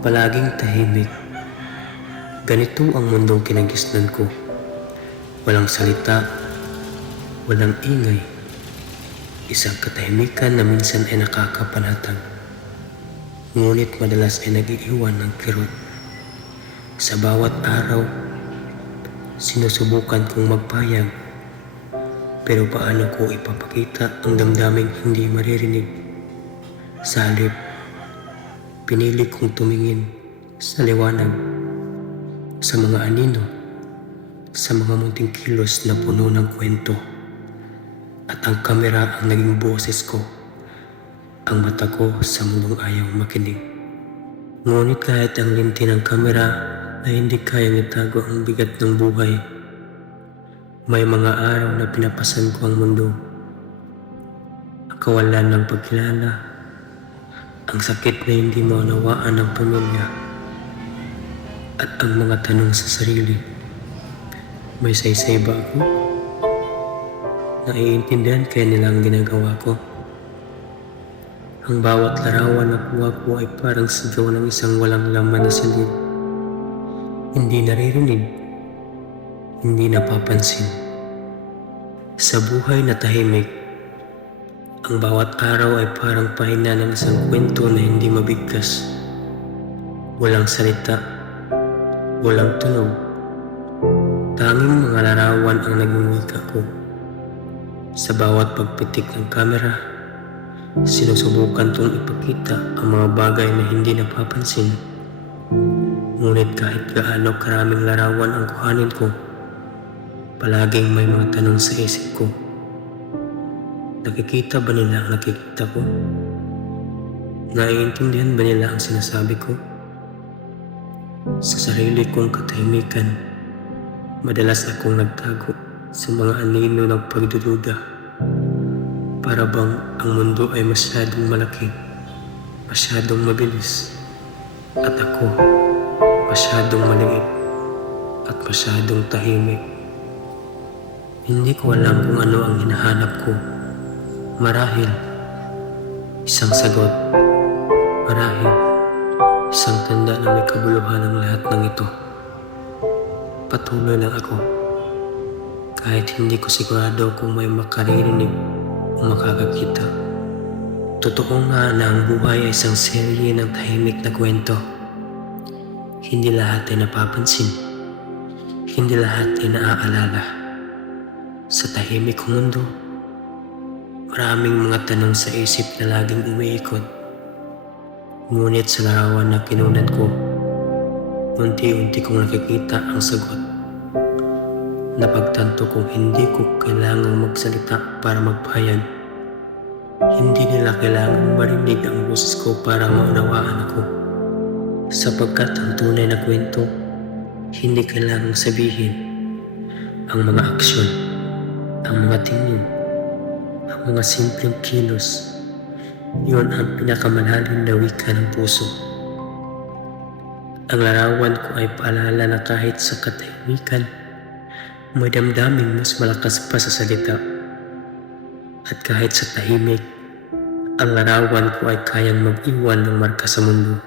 Palaging tahimik. Ganito ang mundong kinagisnan ko. Walang salita, walang ingay. Isang katahimikan na minsan ay nakakapanatag. Ngunit madalas ay nag-iiwan ng kirot. Sa bawat araw, sinusubukan kong magpayag. Pero paano ko ipapakita ang damdaming hindi maririnig? Sa halip, pinili kong tumingin sa liwanag, sa mga anino, sa mga munting kilos na puno ng kwento. At ang kamera ang naging boses ko, ang mata ko sa mundong ayaw makinig. Ngunit kahit ang linti ng kamera ay hindi kayang itago ang bigat ng buhay. May mga araw na pinapasan ko ang mundo, ang kawalan ng pagkilala, ang sakit na hindi maunawaan ng pamilya, at ang mga tanong sa sarili. May saysay ba ako? Naiintindihan kaya nila ang ginagawa ko? Ang bawat larawan na kuha ko ay parang sigaw ng isang walang laman na silid. Hindi naririnig, hindi napapansin. Sa buhay na tahimik, ang bawat araw ay parang pahina ng isang kwento na hindi mabigkas. Walang salita, walang tunog. Tanging mga larawan ang naging wika ko. Sa bawat pagpitik ng kamera, sinusubukan kong ipakita ang mga bagay na hindi napapansin. Ngunit kahit gaano karaming larawan ang kuhanin ko, palaging may mga tanong sa isip ko. Nakikita ba nila ang nakikita ko? Naiintindihan ba nila ang sinasabi ko? Sa sarili kong katahimikan, madalas akong nagtago sa mga anino ng pagdududa. Para bang ang mundo ay masyadong malaki, masyadong mabilis, at ako masyadong maliit at masyadong tahimik. Hindi ko alam kung ano ang hinahanap ko. Marahil isang sagot, marahil isang tanda na may kabuluhan ng lahat ng ito. Patuloy lang ako, kahit hindi ko sigurado kung may makaririnig o makakakita. Totoo nga na ang buhay ay isang serye ng tahimik na kwento. Hindi lahat ay napapansin, hindi lahat ay naaalala. Sa tahimik kong mundo, maraming mga tanong sa isip na laging umiikot. Ngunit sa larawan na kinunan ko, unti-unti kong nakikita ang sagot. Napagtanto kong hindi ko kailangang magsalita para magpahayag. Hindi nila kailangang marinig ang boses ko para maunawaan ako. Sapagkat ang tunay na kwento, hindi kailangang sabihin. Ang mga aksyon, ang mga tingin, ang mga simpleng kilos, yun ang pinakamalalim na wika ng puso. Ang larawan ko ay paalala na kahit sa katahimikan, may damdaming mas malakas pa sa salita. At kahit sa tahimik, ang larawan ko ay kayang mag-iwan ng marka sa mundo.